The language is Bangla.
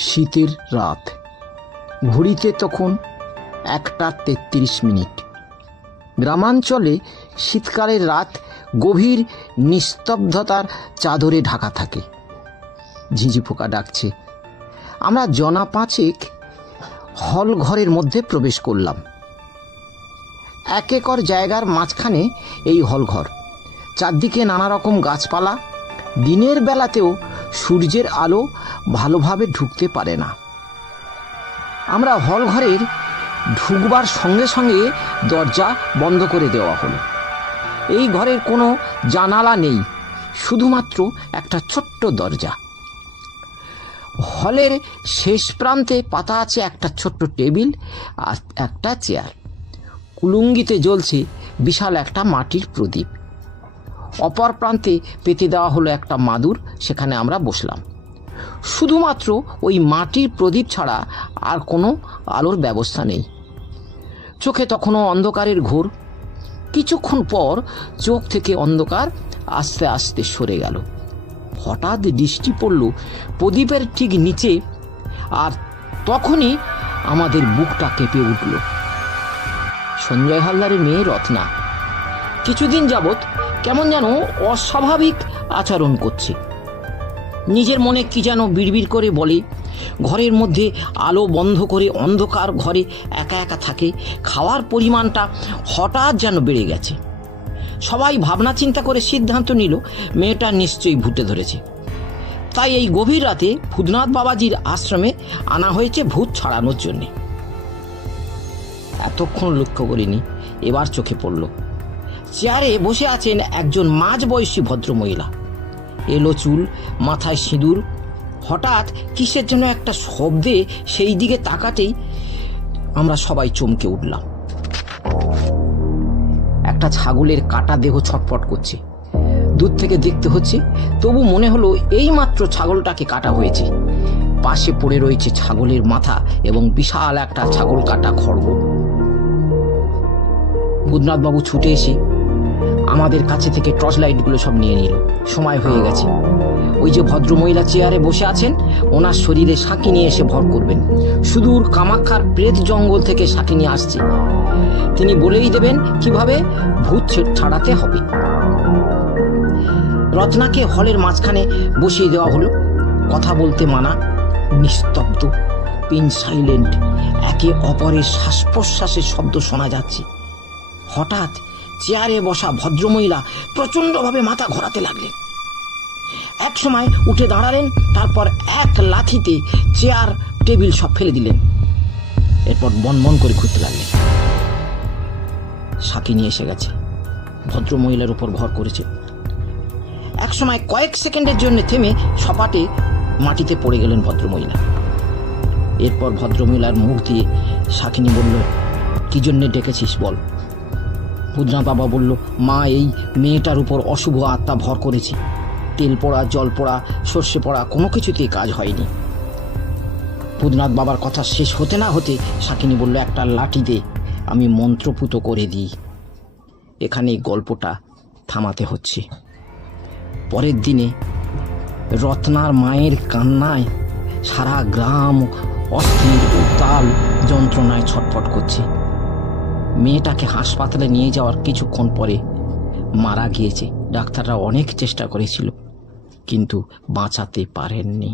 শীতের রাত, ঘড়িতে তখন 1:33। গ্রামাঞ্চলে শীতকালের রাত গভীর নিস্তব্ধতার চাদরে ঢাকা থাকে। ঝিঁঝি পোকা ডাকছে। আমরা জনা 5 হল ঘরের মধ্যে প্রবেশ করলাম। 1 একর জায়গার মাঝখানে এই হলঘর, চারদিকে নানা রকম গাছপালা। দিনের বেলাতেও সূর্যের আলো ভালোভাবে ঢুকতে পারে না। আমরা হলঘরের ঢুকবার সঙ্গে সঙ্গে দরজা বন্ধ করে দেওয়া হলো। এই ঘরের কোনো জানালা নেই, শুধুমাত্র একটা ছোট্ট দরজা। হলের শেষ প্রান্তে পাতা আছে একটা ছোট্ট টেবিল আর একটা চেয়ার। কুলুঙ্গিতে জ্বলছে বিশাল একটা মাটির প্রদীপ। অপর প্রান্তে পেতে দেওয়া হলো একটা মাদুর, সেখানে আমরা বসলাম। শুধুমাত্র ওই মাটির প্রদীপ ছাড়া আর কোনো আলোর ব্যবস্থা নেই। চোখে তখনও অন্ধকারের ঘোর। কিছুক্ষণ পর চোখ থেকে অন্ধকার আস্তে আস্তে সরে গেল। হঠাৎ দৃষ্টি পড়ল প্রদীপের ঠিক নিচে, আর তখনই আমাদের বুকটা কেঁপে উঠল। সঞ্জয় হালদারের মেয়ে রত্না কিছুদিন যাবৎ কেমন যেন অস্বাভাবিক আচরণ করছে। নিজের মনে কি যেন বিড়বিড় করে বলে। ঘরের মধ্যে আলো বন্ধ করে অন্ধকার ঘরে একা একা থাকে। খাওয়ার পরিমাণটা হঠাৎ যেন বেড়ে গেছে। সবাই ভাবনা চিন্তা করে সিদ্ধান্ত নিল মেয়েটা নিশ্চয়ই ভূতে ধরেছে। তাই এই গভীর রাতে ভূতনাথ বাবাজির আশ্রমে আনা হয়েছে ভূত ছাড়ানোর জন্যে। এতক্ষণ লক্ষ্য করিনি, এবার চোখে পড়ল। চেয়ারে বসে আছেন একজন মাঝবয়সী ভদ্রমহিলা। এলো চুল, মাথায় সিঁদুর। হঠাৎ কিসের জন্য একটা শব্দে সেই দিকে তাকাতেই আমরা সবাই চমকে উঠলাম। একটা ছাগলের কাটা দেহ ছটফট করছে। দূর থেকে দেখতে হচ্ছে, তবু মনে হলো এই মাত্র ছাগলটাকে কাটা হয়েছে। পাশে পড়ে রয়েছে ছাগলের মাথা এবং বিশাল একটা ছাগল কাটা খড়গ। ভূতনাথবাবু ছুটে এসে আমাদের কাছে থেকে টর্চ লাইটগুলো সব নিয়ে নিল। সময় হয়ে গেছে। ওই যে ভদ্রমহিলা চেয়ারে বসে আছেন, ওনার শরীরে সাঁকি নিয়ে এসে ভর করবেন। সুদূর কামাখ্যার প্রেত জঙ্গল থেকে সাঁকি নিয়ে আসছে। তিনি বলেই দেবেন কিভাবে ভূত ছাড়াতে হবে। রত্নাকে হলের মাঝখানে বসিয়ে দেওয়া হলো। কথা বলতে মানা, নিস্তব্ধ, পিন সাইলেন্ট। একে অপরের শ্বাস প্রশ্বাসের শব্দ শোনা যাচ্ছে। হঠাৎ চেয়ারে বসা ভদ্রমহিলা প্রচন্ডভাবে মাথা ঘোরাতে লাগলেন। এক সময় উঠে দাঁড়ালেন, তারপর এক লাথিতে চেয়ার টেবিল সব ফেলে দিলেন। এরপর বনবন করে ঘুরতে লাগলেন। সাথী নিয়ে এসে গেছে, ভদ্রমহিলার উপর ভর করেছে। এক সময় কয়েক সেকেন্ডের জন্য থেমে সপাটে মাটিতে পড়ে গেলেন ভদ্রমহিলা। এরপর ভদ্রমহিলার মুখ দিয়ে সাকিনী বলল, কি জন্যে ডেকেছিস বল। ভূতনাথ বাবা বলল, মা, এই মেয়েটার উপর অশুভ আত্মা ভর করেছে। তেল পোড়া, জল পোড়া, সর্ষে পোড়া, কোনো কিছুতেই কাজ হয়নি। ভূতনাথ বাবার কথা শেষ হতে না হতে সাকিনী বলল, একটা লাঠি দে, আমি মন্ত্রপুত করে দিই। এখানে গল্পটা থামাতে হচ্ছে। পরের দিনে রত্নার মায়ের কান্নায় সারা গ্রাম অস্থির উত্তাল যন্ত্রণায় ছটফট করছে। মেয়েটাকে হাসপাতালে নিয়ে যাওয়ার কিছুক্ষণ পরে মারা গিয়েছে। ডাক্তাররা অনেক চেষ্টা করেছিল, কিন্তু বাঁচাতে পারেননি।